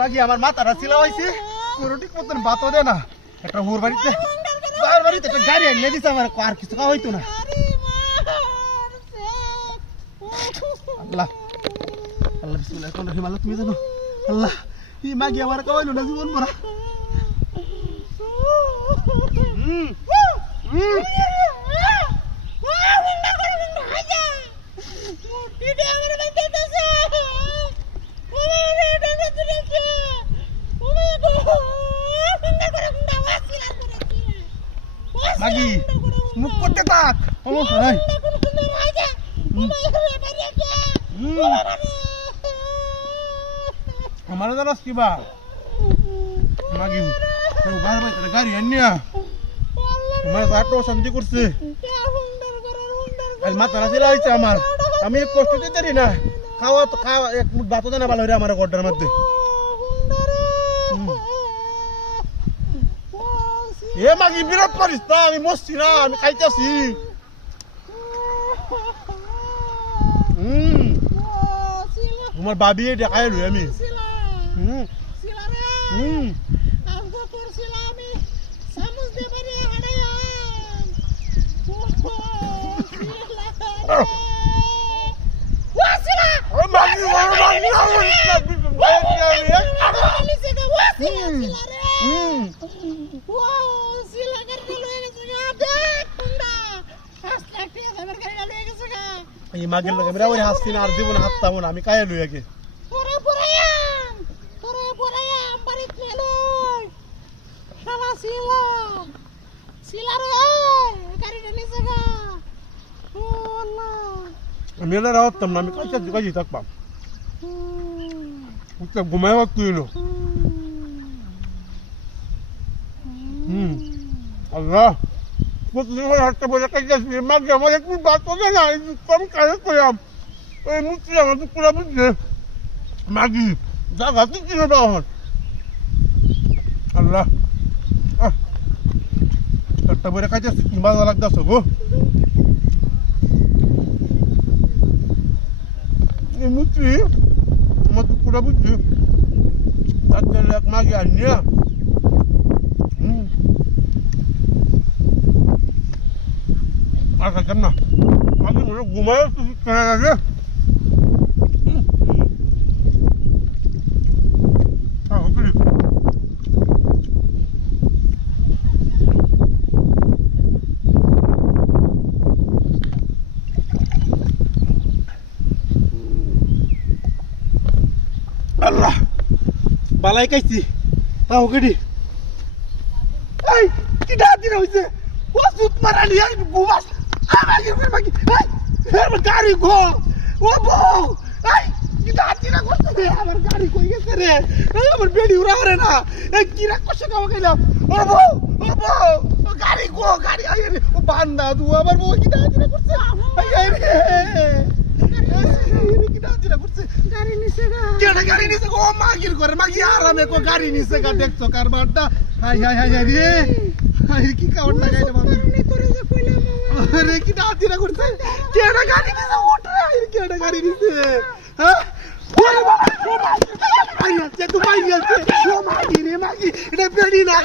মাগি আমার মাথাটা ছিল হইছে পুরো ঠিক মতন বাতো দে না একটা হুর বাড়িতে তার বাড়িতে একটা গাড়ি এনে দিছে আমার আর কিছু খাওয়া হইতো না আল্লাহ আল্লাহ বিসমিল্লাহ কোন রহিম আল্লাহ তুমি জানো আল্লাহ এই মাগি আমার খাওয়াইলো না জীবন ভরা মাগি মুখ করতে থাক ও ভাই আমার জানাস কিবা মাগি গাড়ি আনিয়া আমার আটো শান্তি করছে মাথা ছিল হয়েছে আমার আমি কষ্ট দিতে পারি না খাওয়া তো খাওয়া এক মুঠ ভাতও দেনা ভালো হইরে আমার গড্ডার মধ্যে এ মাগি বিরাট পারিস না আমি মরছি না আমি খাইতেছি তোমার বাবি দেখাই লই আমি মাগের লোক আমরা ওই হাসছি না আর জীবন হাসতাম না আমি কায়ে লই আগে আমি এলা রাখতাম না আমি কাছে থাকতাম ঘুমাই তুই আল্লাহ প্রতিদিন হাঁটতে বসে খাইতেছি মাকে আমার একটু বাদ হবে না আমি কাজে করলাম ওই মুক্তি আমার পুরা বুঝছে মাগি যা ঘাতি কিনে দেওয়া হন আল্লাহ একটা বইরে খাইতেছি কি মজা লাগতেছ গো এই মুক্তি আমার তো পুরা বুঝছি তার এক মাগি আনিয়া আর খাইতাম না আমি মনে ঘুমায় কেনা লাগে আল্লাহ বালাই খাইছি তাও কেডি এই কি দাদি হইছে ও সুত মারালি আই ঘুমাস মাগি গাড়ি গো ও বউ এই কি দাদি না করতে আমার গাড়ি কই গেছে রে আমার বেডি উড়া রে না এই কি রাখ কষ্ট কাও কইলাম ও বউ ও গাড়ি গো গাড়ি আই রে ও বান্দা তু আমার বউ কি দাদি না করছে আই রে কি দাদি না করছে গাড়ি নিছে গা কেডা গাড়ি নিছে গো মাগির করে মাগি আরামে কো গাড়ি নিছে গা দেখছো কারবারটা হাই হাই হাই রে হাই কি কাউট লাগাইলে বাবা अरे की दादी ना करते केड़ा गाड़ी निसे उठ रे आई केड़ा गाड़ी निसे हां बोले बाबा आई से तू माई से ओ मागी रे मागी रे बेड़ी ना